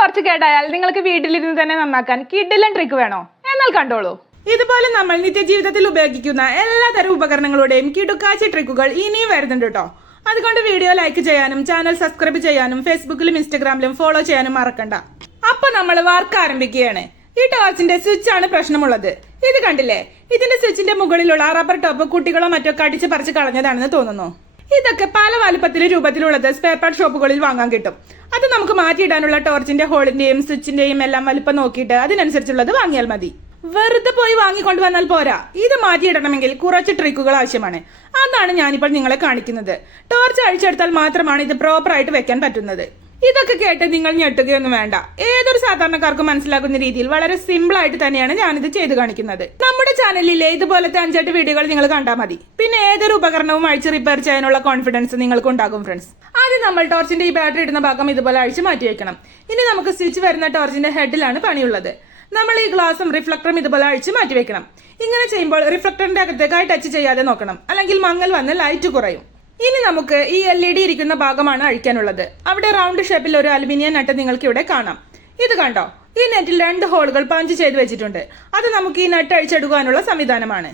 Torch കേട്ടായാൽ നിങ്ങൾക്ക് വീട്ടിലിരുന്ന് തന്നെ നന്നാക്കാൻ കിഡിലൻ ട്രിക്ക് വേണോ? എന്നാൽ കണ്ടോളൂ. ഇതുപോലെ നമ്മൾ നിത്യജീവിതത്തിൽ ഉപയോഗിക്കുന്ന എല്ലാതരം ഉപകരണങ്ങളുടെയും കിടുക്കാച്ചി ട്രിക്കുകൾ ഇനിയും വരുന്നുണ്ട് കേട്ടോ അതുകൊണ്ട് വീഡിയോ ലൈക്ക് ചെയ്യാനും ചാനൽ സബ്സ്ക്രൈബ് ചെയ്യാനും ഫേസ്ബുക്കിലും ഇൻസ്റ്റഗ്രാമിലും ഫോളോ ചെയ്യാനും മറക്കണ്ട. അപ്പൊ നമ്മൾ വർക്ക് ആരംഭിക്കുകയാണ്. ഈ ടോർച്ചിന്റെ സ്വിച്ച് ആണ് പ്രശ്നമുള്ളത്. ഇത് കണ്ടില്ലേ? ഇതിന്റെ സ്വിച്ചിന്റെ മുകളിലുള്ള റബ്ബർ ടോപ്പ് കുട്ടികളോ മറ്റോ കടിച്ച് പറിച്ചു കളഞ്ഞതാണെന്ന് തോന്നുന്നു. ഇതൊക്കെ പല വലുപ്പത്തിലും രൂപത്തിലുള്ളത് സ്പെയർ പാർട്ട് ഷോപ്പുകളിൽ വാങ്ങാൻ കിട്ടും. അത് നമുക്ക് മാറ്റിയിടാനുള്ള ടോർച്ചിന്റെ ഹോളിന്റെയും സ്വിച്ചിന്റെയും എല്ലാം വലുപ്പം നോക്കിയിട്ട് അതിനനുസരിച്ചുള്ളത് വാങ്ങിയാൽ മതി. വെറുതെ പോയി വാങ്ങിക്കൊണ്ട് വന്നാൽ പോരാ. ഇത് മാറ്റിയിടണമെങ്കിൽ കുറച്ച് ട്രിക്കുകൾ ആവശ്യമാണ്. അതാണ് ഞാനിപ്പോൾ നിങ്ങളെ കാണിക്കുന്നത്. ടോർച്ച് അഴിച്ചെടുത്താൽ മാത്രമാണ് ഇത് പ്രോപ്പറായിട്ട് വെക്കാൻ പറ്റുന്നത്. ഇതൊക്കെ കേട്ട് നിങ്ങൾ ഞെട്ടുകയൊന്നും വേണ്ട. ഏതൊരു സാധാരണക്കാർക്കും മനസ്സിലാക്കുന്ന രീതിയിൽ വളരെ സിമ്പിൾ ആയിട്ട് തന്നെയാണ് ഞാനിത് ചെയ്തു കാണിക്കുന്നത്. നമ്മുടെ ചാനലിലെ ഇതുപോലത്തെ അഞ്ചെട്ട് വീഡിയോകൾ നിങ്ങൾ കണ്ടാൽ മതി. പിന്നെ ഏതൊരു ഉപകരണവും അഴിച്ച് റിപ്പയർ ചെയ്യാനുള്ള കോൺഫിഡൻസ് നിങ്ങൾക്ക് ഉണ്ടാകും ഫ്രണ്ട്സ് ആദ്യം നമ്മൾ ടോർച്ചിന്റെ ഈ ബാറ്ററി ഇടുന്ന ഭാഗം ഇതുപോലെ അഴിച്ച് മാറ്റി വെക്കണം. ഇനി നമുക്ക് സ്വിച്ച് വരുന്ന ടോർച്ചിന്റെ ഹെഡിലാണ് പണിയുള്ളത്. നമ്മൾ ഈ ഗ്ലാസും റിഫ്ലക്ടറും ഇതുപോലെ അഴിച്ച് മാറ്റി വെക്കണം. ഇങ്ങനെ ചെയ്യുമ്പോൾ റിഫ്ലക്ടറിന്റെ അകത്തേക്കായി ടച്ച് ചെയ്യാതെ നോക്കണം. അല്ലെങ്കിൽ മങ്ങൽ വന്ന് ലൈറ്റ് കുറയും. ഇനി നമുക്ക് ഈ എൽ ഇ ഡി ഇരിക്കുന്ന ഭാഗമാണ് അഴിക്കാനുള്ളത്. അവിടെ റൗണ്ട് ഷേപ്പിൽ ഒരു അലുമിനിയം നട്ട് നിങ്ങൾക്ക് ഇവിടെ കാണാം. ഇത് കണ്ടോ? ഈ നെറ്റിൽ രണ്ട് ഹോളുകൾ പഞ്ച് ചെയ്ത് വെച്ചിട്ടുണ്ട്. അത് നമുക്ക് ഈ നട്ട് അഴിച്ചെടുക്കാനുള്ള സംവിധാനമാണ്.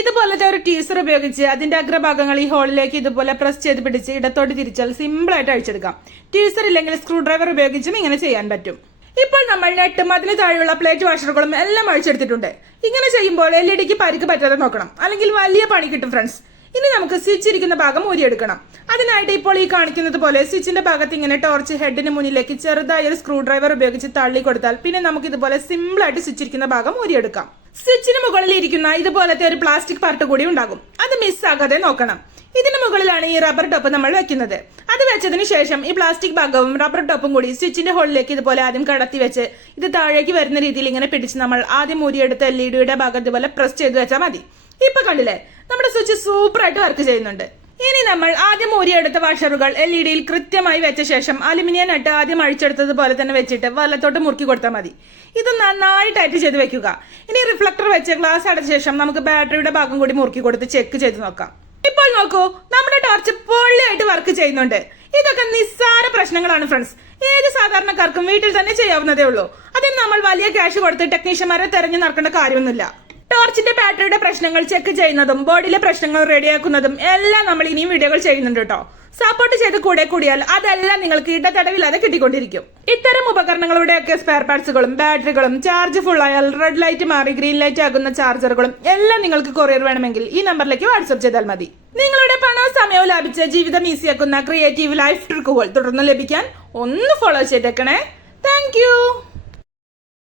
ഇതുപോലത്തെ ഒരു ടീസർ ഉപയോഗിച്ച് അതിന്റെ അഗ്രഭാഗങ്ങൾ ഈ ഹോളിലേക്ക് ഇതുപോലെ പ്രസ് ചെയ്ത് പിടിച്ച് ഇടത്തോട്ട് തിരിച്ചാൽ സിമ്പിൾ ആയിട്ട് അഴിച്ചെടുക്കാം. ടീസർ ഇല്ലെങ്കിൽ സ്ക്രൂ ഡ്രൈവർ ഉപയോഗിച്ചും ഇങ്ങനെ ചെയ്യാൻ പറ്റും. ഇപ്പോൾ നമ്മൾ നെട്ടും അതിന് താഴെയുള്ള പ്ലേറ്റ് വാഷറുകളും എല്ലാം അഴിച്ചെടുത്തിട്ടുണ്ട്. ഇങ്ങനെ ചെയ്യുമ്പോൾ എൽ ഇ ഡിക്ക് പരിക്ക് പറ്റാതെ നോക്കണം. അല്ലെങ്കിൽ വലിയ പണി കിട്ടും ഫ്രണ്ട്സ് ഇനി നമുക്ക് സ്വിച്ച് ഇരിക്കുന്ന ഭാഗം ഊരിയെടുക്കണം. അതിനായിട്ട് ഇപ്പോൾ ഈ കാണിക്കുന്നത് പോലെ സ്വിച്ചിന്റെ ഭാഗത്ത് ഇങ്ങനെ ടോർച്ച് ഹെഡിന് മുന്നിലേക്ക് ചെറുതായ ഒരു സ്ക്രൂ ഡ്രൈവർ ഉപയോഗിച്ച് തള്ളി കൊടുത്താൽ പിന്നെ നമുക്ക് ഇതുപോലെ സിമ്പിൾ ആയിട്ട് സ്വിച്ച് ഇരിക്കുന്ന ഭാഗം ഊരിയെടുക്കാം. സ്വിച്ചിന് മുകളിൽ ഇരിക്കുന്ന ഇതുപോലത്തെ ഒരു പ്ലാസ്റ്റിക് പാർട്ട് കൂടി ഉണ്ടാകും. അത് മിസ്സാകാതെ നോക്കണം. ഇതിന് മുകളിലാണ് ഈ റബ്ബർ ടോപ്പ് നമ്മൾ വെക്കുന്നത്. അത് വെച്ചതിന് ശേഷം ഈ പ്ലാസ്റ്റിക് ഭാഗവും റബ്ബർ ടോപ്പും കൂടി സ്വിച്ചിന്റെ ഹോളിലേക്ക് ഇതുപോലെ ആദ്യം കടത്തി വെച്ച് ഇത് താഴേക്ക് വരുന്ന രീതിയിൽ ഇങ്ങനെ പിടിച്ച് നമ്മൾ ആദ്യം ഊരിയെടുത്ത എൽ ഇ ഡിയുടെ ഭാഗം ഇതുപോലെ പ്രസ് ചെയ്ത് വെച്ചാൽ മതി. ഇപ്പൊ കണ്ടില്ലേ? നമ്മുടെ സ്വിച്ച് സൂപ്പർ ആയിട്ട് വർക്ക് ചെയ്യുന്നുണ്ട്. ഇനി നമ്മൾ ആദ്യം ഊരിയെടുത്ത വാഷറുകൾ എൽ ഇ ഡിയിൽ കൃത്യമായി വെച്ച ശേഷം അലുമിനിയം നട്ട് ആദ്യം അഴിച്ചെടുത്തതുപോലെ തന്നെ വെച്ചിട്ട് വലത്തോട്ട് മുറുക്കി കൊടുത്താൽ മതി. ഇത് നന്നായി ടൈറ്റ് ചെയ്ത് വെക്കുക. ഇനി റിഫ്ലക്ടർ വെച്ച് ഗ്ലാസ് അടച്ച ശേഷം നമുക്ക് ബാറ്ററിയുടെ ഭാഗം കൂടി മുറുക്കി കൊടുത്ത് ചെക്ക് ചെയ്ത് നോക്കാം. ഇപ്പോൾ നോക്കൂ നമ്മുടെ ടോർച്ച് പൊള്ളിയായിട്ട് വർക്ക് ചെയ്യുന്നുണ്ട്. ഇതൊക്കെ നിസ്സാര പ്രശ്നങ്ങളാണ് ഫ്രണ്ട്സ് ഏത് സാധാരണക്കാർക്കും വീട്ടിൽ തന്നെ ചെയ്യാവുന്നതേ ഉള്ളൂ. അതിന് നമ്മൾ വലിയ ക്യാഷ് കൊടുത്ത് ടെക്നീഷ്യന്മാരെ തെരഞ്ഞു നടക്കേണ്ട കാര്യമൊന്നുമില്ല. ടോർച്ചിന്റെ ബാറ്ററിയുടെ പ്രശ്നങ്ങൾ ചെക്ക് ചെയ്യുന്നതും ബോഡിയിലെ പ്രശ്നങ്ങൾ റെഡിയാക്കുന്നതും എല്ലാം നമ്മൾ ഇനിയും വീഡിയോകൾ ചെയ്യുന്നുണ്ട് കേട്ടോ. സപ്പോർട്ട് ചെയ്ത് കൂടെ കൂടിയാൽ അതെല്ലാം നിങ്ങൾക്ക് ഇടതടവില്ലാതെ കിട്ടിക്കൊണ്ടിരിക്കും. ഇത്തരം ഉപകരണങ്ങളുടെയൊക്കെ സ്പെയർ പാർട്സുകളും ബാറ്ററികളും ചാർജ് ഫുൾ ആയാൽ റെഡ് ലൈറ്റ് മാറി ഗ്രീൻ ലൈറ്റ് ആകുന്ന ചാർജറുകളും എല്ലാം നിങ്ങൾക്ക് കൊറിയർ വേണമെങ്കിൽ ഈ നമ്പറിലേക്ക് വാട്സ്ആപ്പ് ചെയ്താൽ മതി. നിങ്ങളുടെ പണവും സമയവും ലാഭിച്ച ജീവിതം ഈസിയാക്കുന്ന ക്രിയേറ്റീവ് ലൈഫ് ട്രിക്കുകൾ തുടർന്ന് ലഭിക്കാൻ ഒന്ന് ഫോളോ ചെയ്തേക്കണേ. താങ്ക്